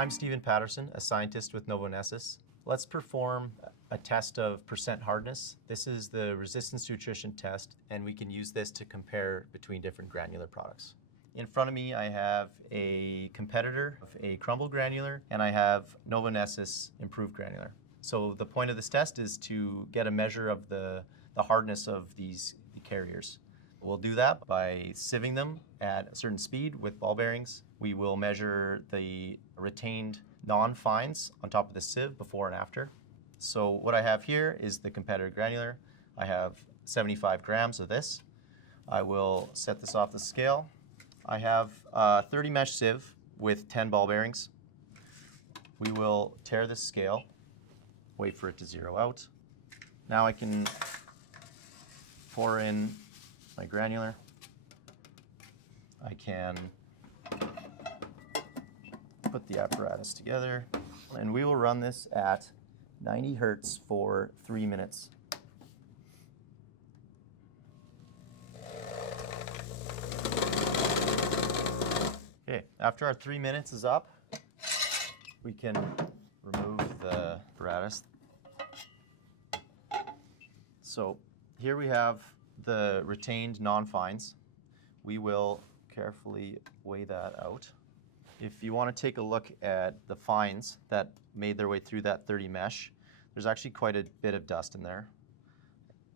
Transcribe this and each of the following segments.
I'm Stephen Patterson, a scientist with Novonesis. Let's perform a test of percent hardness. This is the resistance to attrition test, and we can use this to compare between different granular products. In front of me, I have a competitor of a crumble granular, and I have Novonesis improved granular. So the point of this test is to get a measure of the hardness of the carriers. We'll do that by sieving them at a certain speed with ball bearings. We will measure the retained non-fines on top of the sieve before and after. So what I have here is the competitor granular. I have 75 grams of this. I will set this off the scale. I have a 30 mesh sieve with 10 ball bearings. We will tare this scale, wait for it to zero out. Now I can pour in my granular. I can put the apparatus together, and we will run this at 90 Hertz for 3 minutes. Okay, after our 3 minutes is up, we can remove the apparatus. So here we have the retained non-fines. We will carefully weigh that out. If you want to take a look at the fines that made their way through that 30 mesh, there's actually quite a bit of dust in there.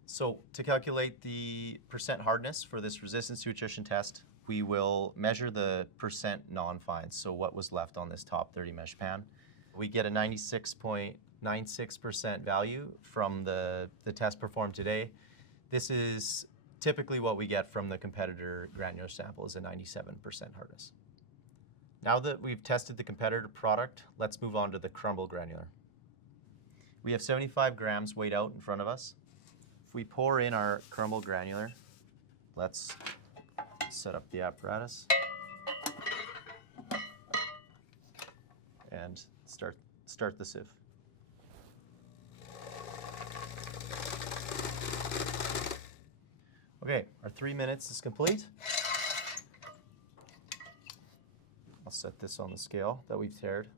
So to calculate the percent hardness for this resistance to attrition test, we will measure the percent non-fines, so what was left on this top 30 mesh pan. We get a 96.96% value from the test performed today. This is typically what we get from the competitor granular sample, is a 97% hardness. Now that we've tested the competitor product, let's move on to the crumble granular. We have 75 grams weighed out in front of us. If we pour in our crumble granular, let's set up the apparatus and start the sieve. Okay, our 3 minutes is complete. I'll set this on the scale that we've tared,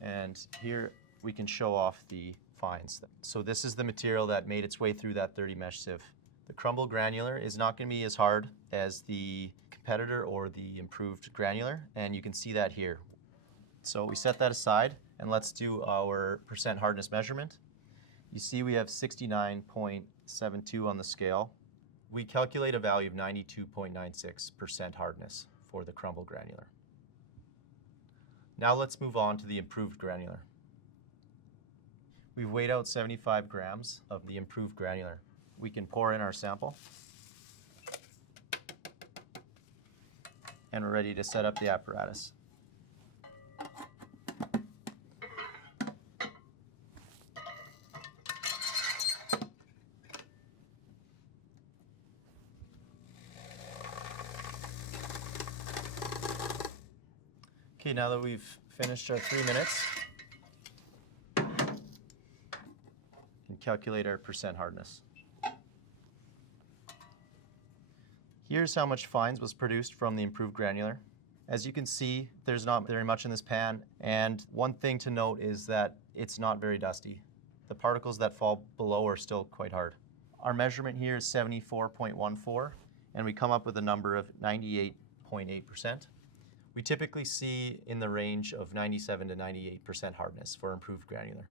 and here we can show off the fines. So this is the material that made its way through that 30 mesh sieve. The crumble granular is not going to be as hard as the competitor or the improved granular, and you can see that here. So we set that aside, and let's do our percent hardness measurement. You see we have 69.72 on the scale. We calculate a value of 92.96% hardness for the crumble granular. Now let's move on to the improved granular. We've weighed out 75 grams of the improved granular. We can pour in our sample, and we're ready to set up the apparatus. Okay, now that we've finished our 3 minutes, we can calculate our percent hardness. Here's how much fines was produced from the improved granular. As you can see, there's not very much in this pan, and one thing to note is that it's not very dusty. The particles that fall below are still quite hard. Our measurement here is 74.14, and we come up with a number of 98.8%. We typically see in the range of 97 to 98% hardness for improved granular.